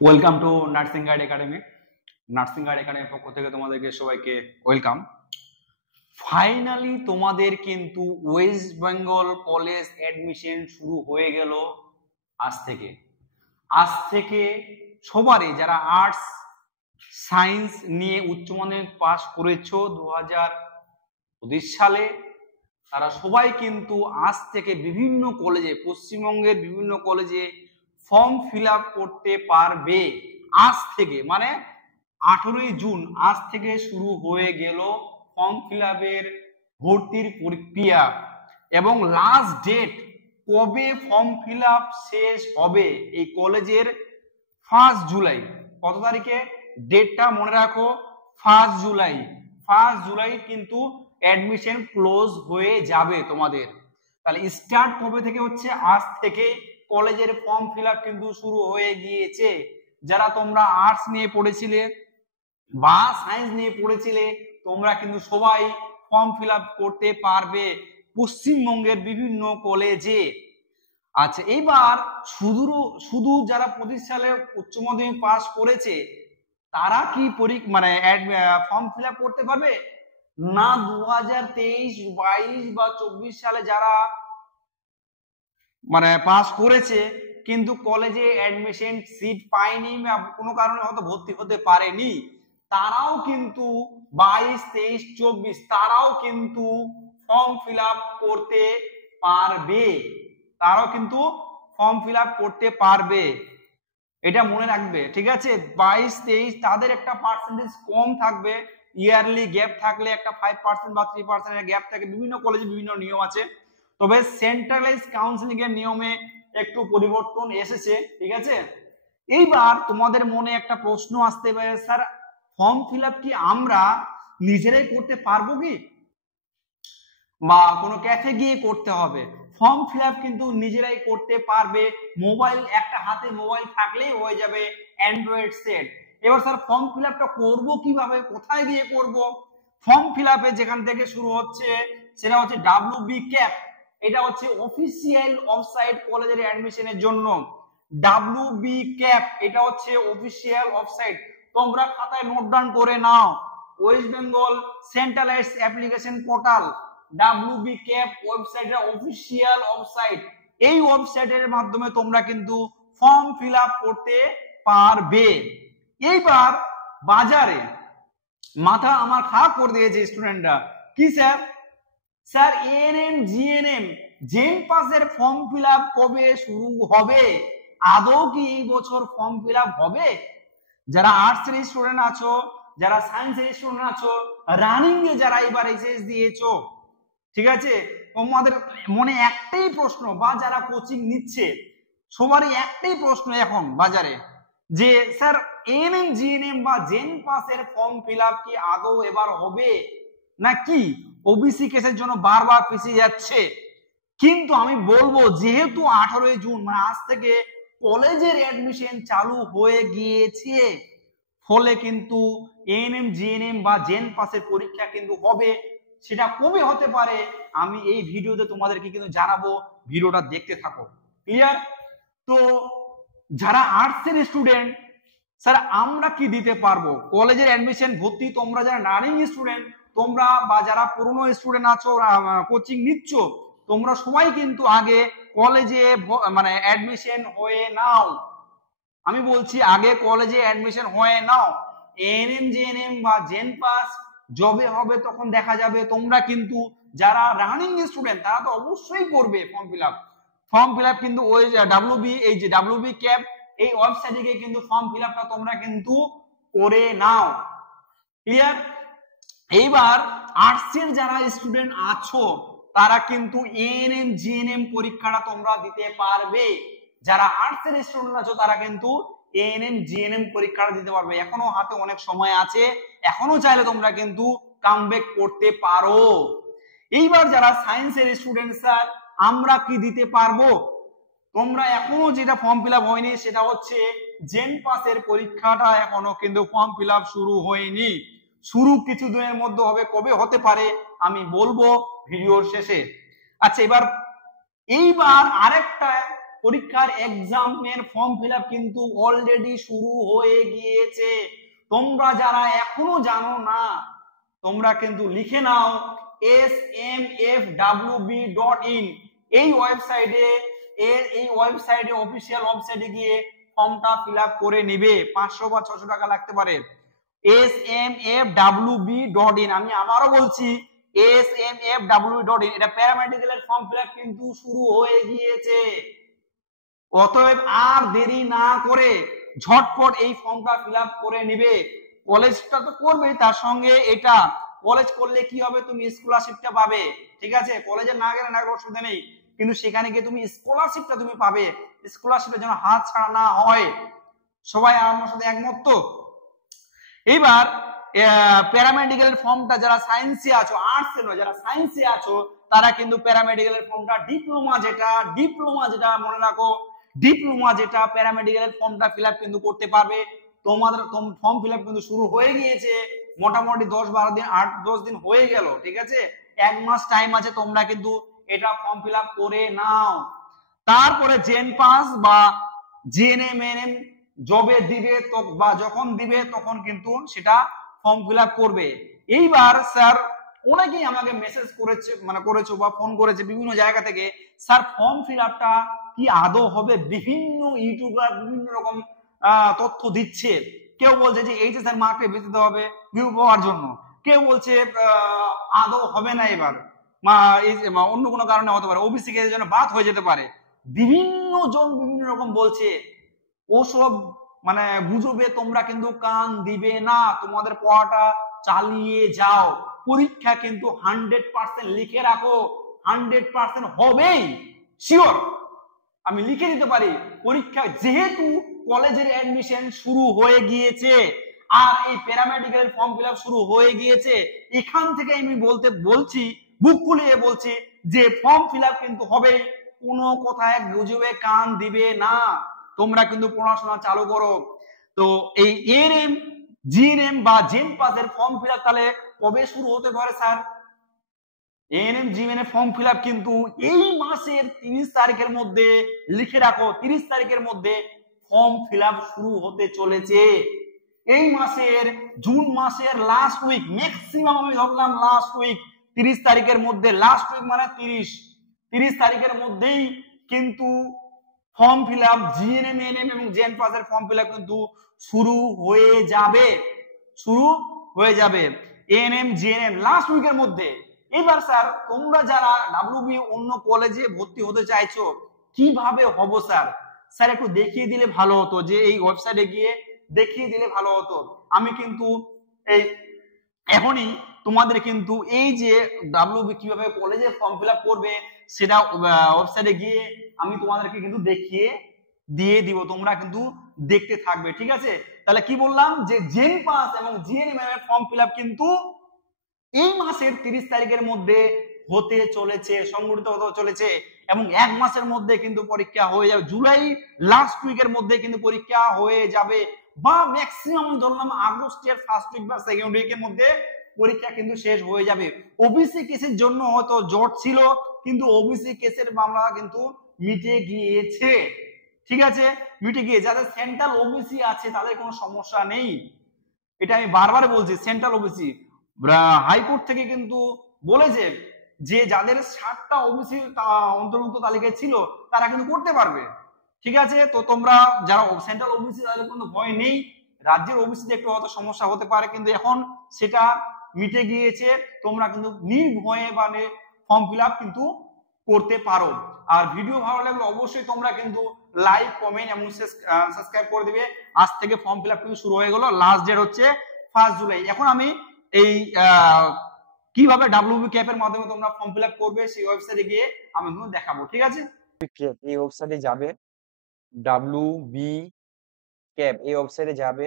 Welcome to nursing guide academy. Nursing guide একাডেমির পক্ষ থেকে তোমাদেরকে সবাইকে ওয়েলকাম। ফাইনালি তোমাদের কিন্তু ওয়েস্ট বেঙ্গল কলেজ অ্যাডমিশন শুরু হয়ে গেল আজ থেকে সবারই যারা আর্টস সায়েন্স নিয়ে উচ্চ মাধ্যমিক পাস করেছো 2025 সালে, তারা সবাই কিন্তু আজ থেকে বিভিন্ন কলেজে, পশ্চিমবঙ্গের বিভিন্ন কলেজে ফর্ম ফিল আপ করতে পারবে। আজ থেকে মানে 18ই জুন আজ থেকে শুরু হয়ে গেল ফর্ম ফিল আপের ভর্তির প্রক্রিয়া। এবং লাস্ট ডেট কবে ফর্ম ফিল আপ শেষ হবে এই কলেজের 1 জুলাই। কত তারিখে? ডেটটা মনে রাখো, 1 জুলাই। 1 জুলাই কিন্তু অ্যাডমিশন ক্লোজ হয়ে যাবে তোমাদের। তাহলে স্টার্ট কবে থেকে হচ্ছে? আজ থেকে কলেজের ফর্ম ফিল আপ কিন্তু শুরু হয়ে গিয়েছে। যারা তোমরা আর্টস নিয়ে পড়েছিলে বা সায়েন্স নিয়ে পড়েছিলে তোমরা কিন্তু সবাই ফর্ম ফিল আপ করতে পারবে পশ্চিমবঙ্গের বিভিন্ন কলেজে। আচ্ছা, এইবার শুধু যারা 25 সালে উচ্চ মাধ্যমিক পাস করেছে তারা কি ফর্ম ফিল আপ করতে পারবে না? 2023, 22 বা 24 সালে যারা পাস করেছে কিন্তু কলেজে অ্যাডমিশন সিট পায়নি বা কোনো কারণে হয়তো ভর্তি হতে পারেনি, তারাও কিন্তু 22, 23, 24 তারাও কিন্তু ফর্ম ফিল আপ করতে পারবে। এটা মনে রাখবে, ঠিক আছে? 22, 23 তাদের একটা পার্সেন্টেজ কম থাকবে, ইয়ারলি গ্যাপ থাকলে একটা 5% বা 3% গ্যাপ থাকে। বিভিন্ন কলেজে বিভিন্ন নিয়ম আছে, তবে সেন্ট্রালাইজ কাউন্সিলিং এর নিয়মে একটু পরিবর্তন এসেছে, ঠিক আছে? এইবার তোমাদের মনে একটা প্রশ্ন আসতে পারে, স্যার ফর্ম ফিল আপ কি আমরা নিজেরাই করতে পারবো কি বা কোনো ক্যাফে গিয়ে করতে হবে? ফর্ম ফিল আপ কিন্তু নিজেরাই করতে পারবে, একটা হাতে মোবাইল থাকলেই হয়ে যাবে, অ্যান্ড্রয়েড সেট। এবার স্যার ফর্ম ফিল আপটা করবো কিভাবে, কোথায় গিয়ে করব? ফর্ম ফিল আপে যেখান থেকে শুরু হচ্ছে সেটা হচ্ছে WB ক্যাপ। এটা হচ্ছে অফিসিয়াল ওয়েবসাইট কলেজের অ্যাডমিশনের জন্য। WB ক্যাপ এটা হচ্ছে অফিসিয়াল ওয়েবসাইট, তোমরা খাতায় নোট ডাউন করে নাও। West Bengal centralised application portal WB cap ওয়েবসাইটের অফিসিয়াল ওয়েবসাইট। এই ওয়েবসাইটের মাধ্যমে তোমরা কিন্তু ফর্ম ফিল আপ করতে পারবে। এইবার বাজারে মাথা আমার খারাপ করে দিয়েছে স্টুডেন্টরা, কি স্যার এএনএম জিএনএম জেন পাসের ফর্ম ফিল আপ কবে শুরু হবে? আদৌ কি এই বছর ফর্ম ফিল আপ হবে? যারা আর্টস এর স্টুডেন্ট আছো, যারা সায়েন্স এর স্টুডেন্ট আছো, রানিং এ যারা এবার এসএস দিয়েছো, ঠিক আছে, তোমাদের মনে একটাই প্রশ্ন, বা যারা কোচিং নিচ্ছে সবারই একটাই প্রশ্ন এখন বাজারে, যে স্যার এএনএম জিএনএম বা জেন পাসের ফর্ম ফিল আপ কি আদৌ এবার হবে নাকি ওবিসি কেসের জন্য বারবার পিছিয়ে যাচ্ছে? কিন্তু আমি বলবো, যেহেতু 18ই জুন আজ থেকে কলেজের অ্যাডমিশন চালু হয়ে গিয়েছে, ফলে কিন্তু এএনএম জিএনএম বা জেন পাসের পরীক্ষা কিন্তু হবে। সেটা কবে হতে পারে আমি এই ভিডিওতে তোমাদেরকে কিন্তু জানাবো, ভিডিওটা দেখতে থাকো। ক্লিয়ার? তো যারা আর্টস এর স্টুডেন্ট, স্যার আমরা কি দিতে পারবো কলেজের অ্যাডমিশন ভর্তি? তোমরা যারা রানিং স্টুডেন্ট, তোমরা বা যারা পুরনো স্টুডেন্ট আছো, কোচিং নিচ্ছ, তোমরা সবাই কিন্তু আগে কলেজে অ্যাডমিশন হয়ে নাও। আমি বলছি আগে কলেজে অ্যাডমিশন হয়ে নাও। এএনএম জিএনএম বা জেন পাস যবে হবে তখন দেখা যাবে। তোমরা কিন্তু যারা রানিং স্টুডেন্ট তারা তো অবশ্যই করবে ফর্ম ফিল আপ কিন্তু ওই WB ক্যাপ এই ওয়েবসাইটে গিয়ে কিন্তু ফর্ম ফিল আপটা তোমরা কিন্তু করে নাও। ক্লিয়ার? এইবার আর্টস এর যারা স্টুডেন্ট আছো তারা কিন্তু এএনএম জিএনএম পরীক্ষাটা তোমরা দিতে পারবে। যারা আর্টস এর স্টুডেন্ট আছো তারা কিন্তু এএনএম জিএনএম পরীক্ষাটা দিতে পারবে। এখনো হাতে অনেক সময় আছে, এখনো চাইলে তোমরা কিন্তু কামব্যাক করতে পারো। এইবার যারা সায়েন্সের স্টুডেন্ট, স্যার আমরা কি দিতে পারবো? তোমরা এখনো যেটা ফর্ম ফিল আপ হয়নি সেটা হচ্ছে জেন পাসের পরীক্ষাটা এখনো কিন্তু ফর্ম ফিল আপ শুরু হয়নি। শুরু কিছুদিনের মধ্যে হবে, কবে হতে পারে আমি বলবো ভিডিওর শেষে। আচ্ছা, এইবার আরেকটা পরীক্ষার এক্সামের ফর্ম ফিল আপ কিন্তু অলরেডি শুরু হয়ে গিয়েছে। তোমরা যারা এখনো জানো না তোমরা কিন্তু লিখে নাও smfwb.in এই ওয়েবসাইটে অফিসিয়াল ওয়েবসাইটে গিয়ে ফর্মটা ফিল আপ করে নিবে। 500 বা 600 টাকা লাগতে পারে। smfwb.in আমি আবারও বলছি smfwb.in এটা প্যারামেডিক্যালের ফর্ম ফিল আপ কিন্তু শুরু হয়ে গিয়েছে। অতএব আর দেরি না করে ঝটপট এই ফর্মটা ফিল আপ করে নিবে। কলেজটা তো করবে, তার সঙ্গে এটা কলেজ করলে কি হবে, তুমি স্কলারশিপটা পাবে। ঠিক আছে, কলেজে না গেলে না অসুবিধা নেই, কিন্তু সেখানে গিয়ে তুমি স্কলারশিপটা তুমি পাবে। স্কলারশিপের যেন হাত ছাড়া না হয়। সবাই আমার সাথে একমত তো? এইবার প্যারামেডিক্যালের ফর্মটা যারা সায়েন্সে আছো, আর্টসে নয়, যারা সায়েন্সে আছো তারা কিন্তু প্যারামেডিক্যালের ফর্মটা ডিপ্লোমা যেটা মনে রাখো, ডিপ্লোমা যেটা প্যারামেডিক্যালের ফর্মটা ফিল আপ কিন্তু করতে পারবে। তোমাদের ফর্ম ফিল আপ কিন্তু শুরু হয়ে গিয়েছে, মোটামুটি 10-12 দিন 8-10 দিন হয়ে গেল। ঠিক আছে, 1 মাস টাইম আছে, তোমরা কিন্তু এটা ফর্ম ফিল আপ করে নাও। তারপরে জেন পাস বা জিএনএম জবে দিবে বা যখন দিবে তখন কিন্তু সেটা ফর্ম ফিল আপ করবে। এইবার স্যার অনেকেই আমাকে মেসেজ করেছে, মানে করেছো বা ফোন করেছে বিভিন্ন জায়গা থেকে, স্যার ফর্ম ফিল আপটা কি আদৌ হবে? বিভিন্ন ইউটিউবার বিভিন্ন রকম তথ্য দিচ্ছে। কেউ বলছে যে এইচএস এর মার্কে দিতে হবে ভিউ পাওয়ার জন্য, কেউ বলছে আদৌ হবে না এবার, অন্য কোনো কারণে হতে পারে, ওবিসি কে যেন বাদ হয়ে যেতে পারে। বিভিন্ন জন বিভিন্ন রকম বলছে। ওসব মানে গুজবে তোমরা কিন্তু কান দিবে না, তোমাদের পড়াটা চালিয়ে যাও। পরীক্ষা কিন্তু 100% লিখে রাখো, 100% হবেই, শিওর। আমি লিখে দিতে পারি। পরীক্ষা যেহেতু কলেজের অ্যাডমিশন শুরু হয়ে গিয়েছে আর এই প্যারামেডিক্যাল ফর্ম ফিল আপ শুরু হয়ে গিয়েছে, এখান থেকে আমি বলছি, বুক ফুলিয়ে বলছি যে ফর্ম ফিল আপ কিন্তু হবেই। কোনো কথায় গুজবে কান দিবে না, তোমরা কিন্তু পড়াশোনা চালু করো। তো এই এএনএম জিএনএম বা জেন পাসের ফর্ম ফিল আপ তাহলে কবে শুরু হতে পারে sir? ANM GNM form fill up কিন্তু এই মাসের 30 তারিখের মধ্যে, লিখে রাখো 30 তারিখের মধ্যে ফর্ম ফিল আপ শুরু হতে চলেছে। এই মাসের জুন মাসের লাস্ট উইক, ম্যাক্সিমাম আমি ধরলাম লাস্ট উইক, 30 তারিখের মধ্যে, লাস্ট উইক মানে 30 তারিখের মধ্যেই কিন্তু form fill up GNM ANM এবং জেন পাসের ফর্ম ফিল আপ কিন্তু শুরু হয়ে যাবে, এএনএম জিএনএম লাস্ট উইকের মধ্যে। এবার স্যার তোমরা যারা ডাব্লিউবি অন্য কলেজে ভর্তি হতে চাইছো কিভাবে হব স্যার? স্যার একটু দেখিয়ে দিলে ভালো হতো, যে এই ওয়েবসাইটে গিয়ে দেখিয়ে দিলে ভালো হতো। আমি কিন্তু এই এখনই তোমাদের কিন্তু এই যে ডাব্লিউবি কিভাবে কলেজে ফর্ম ফিল আপ করবে সেটা ওয়েবসাইটে গিয়ে আমি তোমাদেরকে কিন্তু দেখিয়ে দিয়ে দিব, তোমরা কিন্তু দেখতে থাকবে। ঠিক আছে, তাহলে কি বললাম যে জেন পাস এবং জিএনএম এর ফর্ম ফিল আপ কিন্তু এই মাসের 30 তারিখের মধ্যে হতে চলেছে, সংগঠিত হতে চলেছে, এবং 1 মাসের মধ্যে কিন্তু পরীক্ষা হয়ে যাবে। জুলাই লাস্ট উইকের মধ্যে কিন্তু পরীক্ষা হয়ে যাবে, বা ম্যাক্সিমাম ধরলাম আগস্টের ফার্স্ট উইক বা সেকেন্ড উইকের মধ্যে পরীক্ষা কিন্তু শেষ হয়ে যাবে। ওবিসি কেসের জন্য হয়তো জট ছিল, কিন্তু ওবিসি কেসের মামলা কিন্তু মিটে গিয়েছে। ঠিক আছে, মিটে গিয়ে যাদের সেন্ট্রাল ওবিসি আছে তাদের কোনো সমস্যা নেই। এটা আমি বারবার বলছি, সেন্ট্রাল ওবিসি হাইকোর্ট থেকে কিন্তু বলেছে যে যাদের 60টা ওবিসি অন্তর্ভুক্ত তালিকায় ছিল তারা কিন্তু করতে পারবে। ঠিক আছে, তো তোমরা যারা সেন্ট্রাল ওবিসি তাদের কোনো ভয় নেই। রাজ্যের ওবিসিতে একটু হয়তো সমস্যা হতে পারে, কিন্তু এখন সেটা মিটে গিয়েছে, তোমরা কিন্তু নির্ভয়ে মানে ফর্ম ফিল আপ কিন্তু করতে পারো। আর ভিডিও ভালো লাগলে অবশ্যই তোমরা কিন্তু লাইক, কমেন্ট এবং সাবস্ক্রাইব করে দিবে। আজ থেকে ফর্ম ফিল আপ কিন্তু শুরু হয়ে গেল, লাস্ট ডেট হচ্ছে 1 জুলাই। এখন আমি এই কিভাবে ডাব্লিউবি ক্যাপ এর মাধ্যমে তোমরা ফর্ম ফিল আপ করবে সেই ওয়েবসাইটে গিয়ে আমি তোমাদের দেখাবো। ঠিক আছে, এই ওয়েবসাইটে যাবে, ডাব্লিউবি ক্যাপ এই ওয়েবসাইটে যাবে,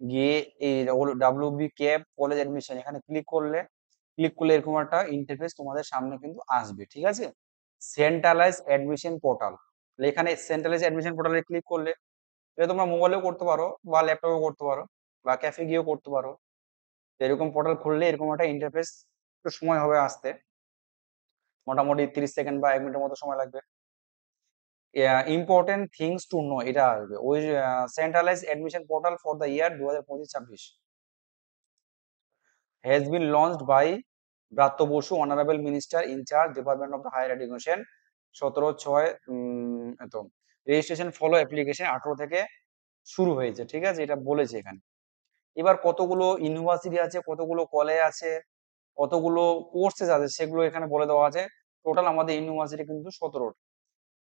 গিয়ে এই ডাব্লিউবি ক্যাপ কলেজ অ্যাডমিশন এখানে ক্লিক করলে এরকম একটা ইন্টারফেস তোমাদের সামনে কিন্তু আসবে। ঠিক আছে, সেন্ট্রালাইজ অ্যাডমিশন পোর্টাল, এখানে সেন্ট্রালাইজ অ্যাডমিশন পোর্টালে ক্লিক করলে এটা তোমরা মোবাইলেও করতে পারো বা ল্যাপটপেও করতে পারো বা ক্যাফে গিয়েও করতে পারো। এরকম পোর্টাল খুললে এরকম একটা ইন্টারফেস, একটু সময় হবে আসতে, মোটামুটি 30 সেকেন্ড বা 1 মিনিটের মতো সময় লাগবে। ইম্পর্টেন্ট থিংস টু নো, এটা আসবে ওই centralise admission portal for the year 2025-26 has been launched by Bratya Basu, honourable minister in charge department of the higher education. 17/6 এত রেজিস্ট্রেশন ফলো অ্যাপ্লিকেশন 18 থেকে শুরু হয়েছে, ঠিক আছে, এটা বলেছে এখানে। এবার কতগুলো ইউনিভার্সিটি আছে, কতগুলো কলেজ আছে, কতগুলো কোর্সেস আছে সেগুলো এখানে বলে দেওয়া আছে। টোটাল আমাদের ইউনিভার্সিটি কিন্তু 17টা,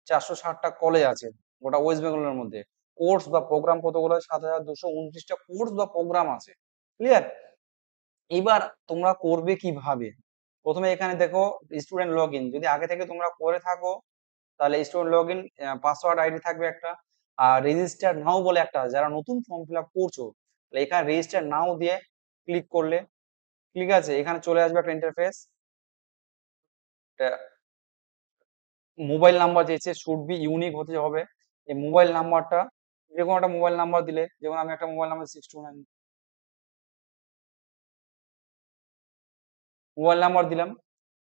460টা কলেজ আছে গোটা ওয়েস্ট বেঙ্গলের মধ্যে। কোর্স বা প্রোগ্রাম কতগুলো? 7229টা কোর্স বা প্রোগ্রাম আছে। ক্লিয়ার? এবার তোমরা করবে কিভাবে? প্রথমে এখানে দেখো স্টুডেন্ট লগ ইন, যদি আগে থেকে তোমরা করে থাকো তাহলে student log in password ID থাকবে একটা, আর রেজিস্টার নাও বলে একটা আছে। যারা নতুন ফর্ম ফিল আপ করছো তাহলে এখানে রেজিস্টার নাও দিয়ে ক্লিক করলে, ঠিক আছে, এখানে চলে আসবে একটা ইন্টারফেস। মোবাইল নাম্বার চেয়েছে, শুড বি ইউনিক হতে হবে। এই মোবাইল নাম্বারটা যে কোনো একটা মোবাইল নাম্বার দিলে, যেমন আমি একটা মোবাইল নাম্বার 629 মোবাইল নাম্বার দিলাম।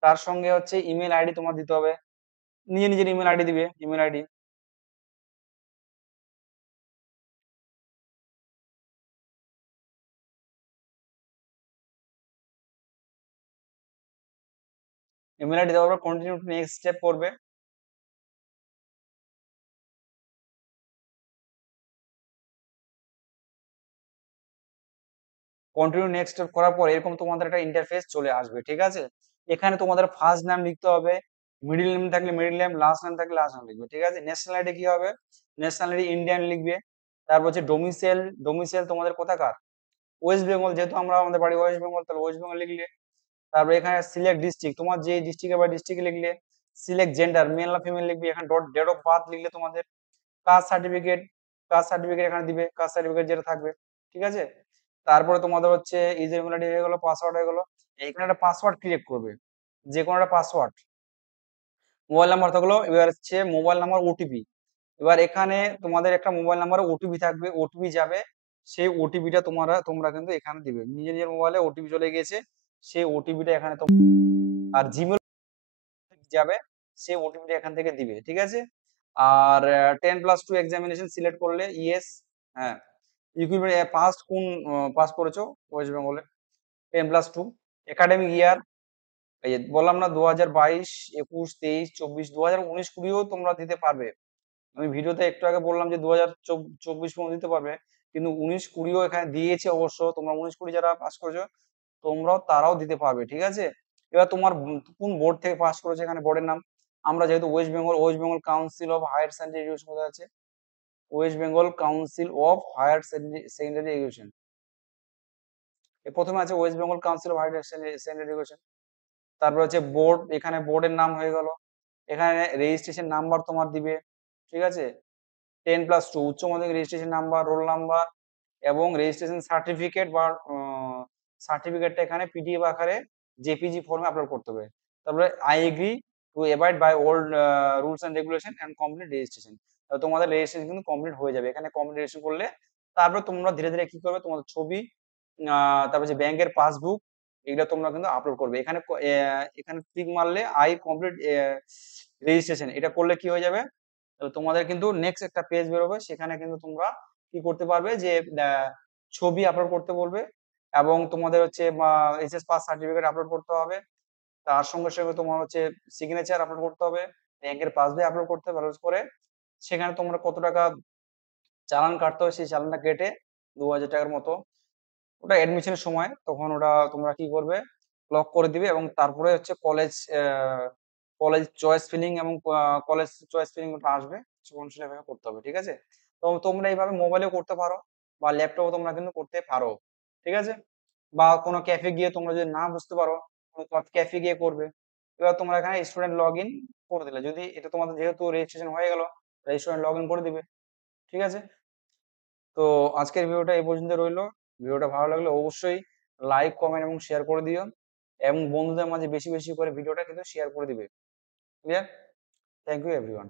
তার সঙ্গে হচ্ছে ইমেল আইডি তোমার দিতে হবে, নিজের ইমেল আইডি দিবে, ইমেল আইডি। ইমেল আইডি দেওয়ার পর কন্টিনিউ টু নেক্সট স্টেপ করবে। কন্টিনিউ নেক্সট স্টেপ করার পর এরকম তোমাদের একটা ইন্টারফেস চলে আসবে, ঠিক আছে। এখানে তোমাদের ফার্স্ট নাম লিখতে হবে, মিডল নেম থাকলে মিডল নেম, লাস্ট নাম থাকলে লাস্ট নাম লিখবে, ঠিক আছে। ন্যাশনালিটি কি হবে? ন্যাশনালিটি ইন্ডিয়ান লিখবে। তারপর হচ্ছে ডোমিসাইল, ডোমিসাইল তোমাদের কোথাকার? ওয়েস্ট বেঙ্গল, যেহেতু আমরা আমাদের বাড়ি ওয়েস্ট বেঙ্গল, তাহলে ওয়েস্ট বেঙ্গল লিখলে। তারপর এখানে সিলেক্ট ডিস্ট্রিক্ট, তোমার যে ডিস্ট্রিক্টে বা ডিস্ট্রিক্টে লিখলে। সিলেক্ট জেন্ডার, মেল না ফিমেল লিখবে। এখানে ডেট অফ বার্থ লিখলে তোমাদের। কাস্ট সার্টিফিকেট, কাস্ট সার্টিফিকেট এখানে দিবে, কাস্ট সার্টিফিকেট যেটা থাকবে, ঠিক আছে। তারপরে তোমাদের হচ্ছে ইউজার ইমেল আইডি হয়ে গেল, পাসওয়ার্ড হয়ে গেল। এখানে একটা পাসওয়ার্ড ক্রিয়েট করবে, যে কোনো একটা পাসওয়ার্ড। মোবাইল নাম্বার থাকলো, এবার হচ্ছে মোবাইল নাম্বার ওটিপি। এবার এখানে তোমাদের একটা মোবাইল নাম্বারে ওটিপি থাকবে, ওটিপি যাবে, সেই ওটিপিটা তোমরা কিন্তু এখানে দিবে। নিজের মোবাইলে ওটিপি চলে গিয়েছে, সেই ওটিপিটা এখানে আর জিমেল যাবে, সেই ওটিপিটা এখান থেকে দিবে, ঠিক আছে। আর 10+2 এক্সামিনেশন সিলেক্ট করলে ইয়েস, হ্যাঁ। ইকুইভ্যালেন্ট পাস কোন পাস করেছো ওয়েস্ট বেঙ্গলে? 10+2 একাডেমিক ইয়ার, এই যে বললাম না 2022, 21, 23, 24, 2019, 20ও তোমরা দিতে পারবে। আমি ভিডিওতে একটু আগে বললাম যে 2024 পর্যন্ত দিতে পারবে, কিন্তু 19, 20ও এখানে দিয়েছে অবশ্য। তোমরা 19, 20 যারা পাস করেছো তোমরাও তারাও দিতে পারবে, ঠিক আছে। এবার তোমার কোন বোর্ড থেকে পাস করেছো, এখানে বোর্ডের নাম। আমরা যেহেতু West Bengal, West Bengal council of higher secondary education কোথায় আছে? West Bengal council of higher secondary education, প্রথমে আছে West Bengal council of higher secondary education. তারপর হচ্ছে বোর্ড, এখানে বোর্ডের নাম হয়ে গেল। এখানে রেজিস্ট্রেশন নাম্বার তোমার দিবে, ঠিক আছে। 10+2 উচ্চ মাধ্যমিক রেজিস্ট্রেশন নাম্বার, রোল নাম্বার এবং রেজিস্ট্রেশন সার্টিফিকেট বা সার্টিফিকেটটা এখানে পিডিএফ আকারে জেপিজি ফর্মে আপলোড করতে হবে। তারপরে I agree to abide by old rules and regulation and complete registration. তোমাদের রেজিস্ট্রেশন কিন্তু কমপ্লিট হয়ে যাবে। এখানে কমপ্লিট রেজিস্ট্রেশন করলে তারপরে তোমরা ধীরে ধীরে কি করবে, তোমাদের ছবি, তারপর যে ব্যাংকের পাসবুক, এগুলো তোমরা কিন্তু আপলোড করবে। এখানে এখানে টিক মারলে আই কমপ্লিট রেজিস্ট্রেশন, এটা করলে কি হয়ে যাবে, তোমাদের কিন্তু নেক্সট একটা পেজ বেরোবে, সেখানে কিন্তু তোমরা কি করতে পারবে যে ছবি আপলোড করতে বলবে, এবং তোমাদের হচ্ছে এইচএস পাস সার্টিফিকেট আপলোড করতে হবে। তার সঙ্গে সঙ্গে তোমার হচ্ছে সিগনেচার আপলোড করতে হবে, ব্যাংকের পাসবই আপলোড করতে হবে। ভালো করে সেখানে তোমরা কত টাকা চালান কাটতে হয়, সেই চালানটা কেটে 2000 টাকার মতো, ওটা অ্যাডমিশনের সময় তখন ওটা তোমরা কি করবে, লক করে দিবে। এবং তারপরে হচ্ছে কলেজ চয়েস ফিলিং এবং কলেজ চয়েস ফিলিং ওটা আসবে, তখন সেটা এভাবে করতে হবে, ঠিক আছে। তো তোমরা এইভাবে মোবাইলেও করতে পারো বা ল্যাপটপে তোমরা কিন্তু করতে পারো, ঠিক আছে। বা কোনো ক্যাফে গিয়ে তোমরা যদি না বুঝতে পারো, ক্যাফে গিয়ে করবে। এবার তোমরা এখানে স্টুডেন্ট লগ ইন করে দিলে, যদি এটা তোমাদের যেহেতু রেজিস্ট্রেশন হয়ে গেল, স্টুডেন্ট লগ ইন করে দিবে, ঠিক আছে। তো আজকের ভিডিওটা এই পর্যন্ত রইলো। ভিডিওটা ভালো লাগলে অবশ্যই লাইক, কমেন্ট এবং শেয়ার করে দিও, এবং বন্ধুদের মাঝে বেশি বেশি করে ভিডিওটা কিন্তু শেয়ার করে দিবে। ক্লিয়ার? Thank you everyone.